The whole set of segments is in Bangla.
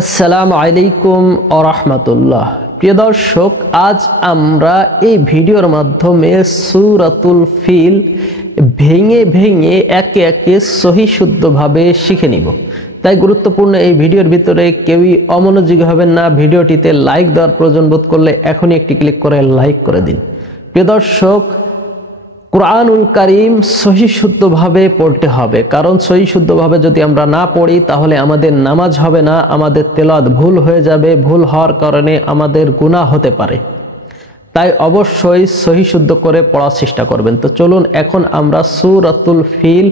আসসালামু আলাইকুম ওয়া রাহমাতুল্লাহ। প্রিয় দর্শক, আজ আমরা এই ভিডিওর মাধ্যমে সূরাতুল ফিল ভেঙে ভেঙে একে একে সহি শুদ্ধভাবে শিখে নিব। তাই গুরুত্বপূর্ণ এই ভিডিওর ভিতরে কেউই অমনোযোগী হবেন না। ভিডিওটিতে লাইক দেওয়ার প্রয়োজন বোধ করলে এখনই একটি ক্লিক করে লাইক করে দিন। প্রিয় দর্শক, কুরআনুল কারীম সহি শুদ্ধভাবে পড়তে হবে, কারণ সহি শুদ্ধভাবে যদি আমরা না পড়ি তাহলে আমাদের নামাজ হবে না, আমাদের তেলাওয়াত ভুল হয়ে যাবে, ভুল হওয়ার কারণে আমাদের গুনাহ হতে পারে। তাই অবশ্যই সহি শুদ্ধ করে পড়ার চেষ্টা করবেন। তো চলুন এখন আমরা সূরাতুল ফিল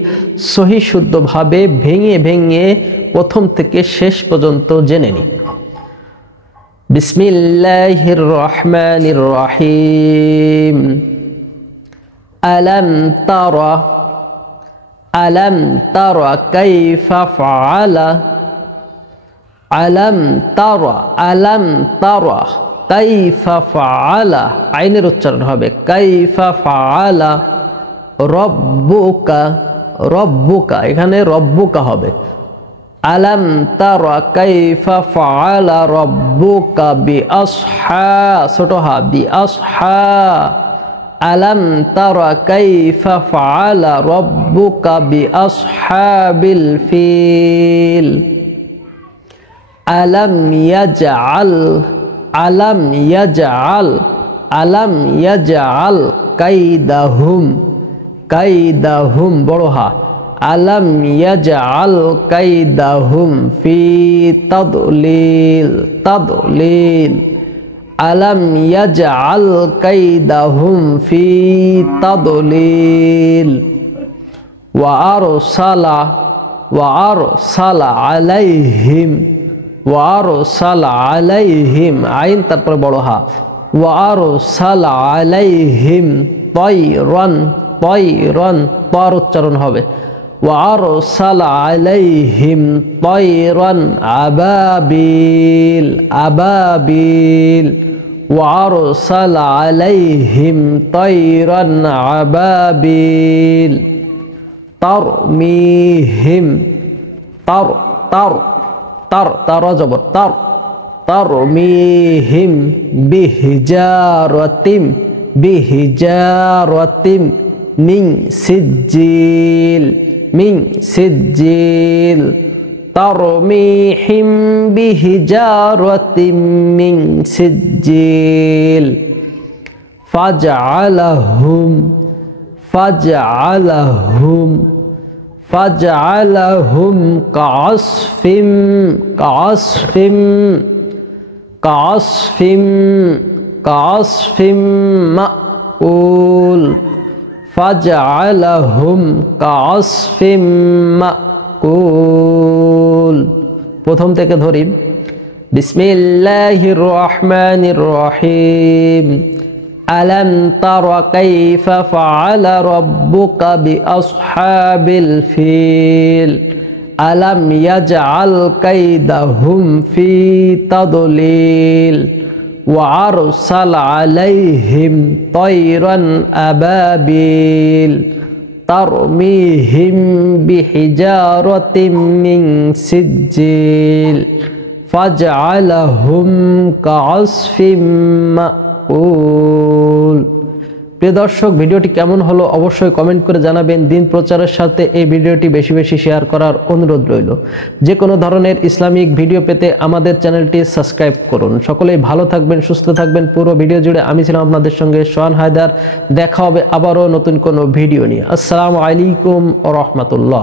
সহি শুদ্ধভাবে ভেঙে ভেঙে প্রথম থেকে শেষ পর্যন্ত জেনে নিই। বিসমিল্লাহির রহমানির রহিম। ألم تر كيف فعل ألم تر كيف فعل আইনের উচ্চারণ হবে كيف فعل ربك এখানে রব্বুকা হবে। ألم تر كيف فعل ربك بأصحاب ছোট হা بأصحاب ألم تر كيف فعل ربك بأصحاب الفيل ألم يجعل كيدهم بروها ألم يجعل كيدهم في تضليل ألم يجعل كيدهم في تضليل وأرسل عليهم عين তারপর বড় হা وأرسل عليهم طيرا طار উচ্চারণ হবে وأرسل عليهم طيرا أبابيل وأرسل عليهم طيرا أبابيل ترميهم ترميهم بحجارة من سجيل ترميهم بحجارة من سجيل فجعلهم كعصف مأكول فجعلهم كعصف مأكول প্রথম থেকে ধরি। বিসমিল্লাহির রহমানির রহিম। ألم تر كيف فعل ربك بأصحاب الفيل ألم يجعل كيدهم في تضليل وأرسل عليهم طيرا أبابيل ترميهم بحجارة من سجيل فجعلهم كعصف مأكول। প্রিয় দর্শক, ভিডিওটি কেমন হলো অবশ্যই কমেন্ট করে জানাবেন। দিন প্রচারের সাথে এই ভিডিওটি বেশি বেশি শেয়ার করার অনুরোধ রইল। যে কোনো ধরনের ইসলামিক ভিডিও পেতে আমাদের চ্যানেলটি সাবস্ক্রাইব করুন। সকলেই ভালো থাকবেন, সুস্থ থাকবেন। পুরো ভিডিও জুড়ে আমি ছিলাম আপনাদের সঙ্গে সোহান হায়দার। দেখা হবে আবারও নতুন কোনো ভিডিও নিয়ে। আসসালামু আলাইকুম ওয়া রাহমাতুল্লাহ।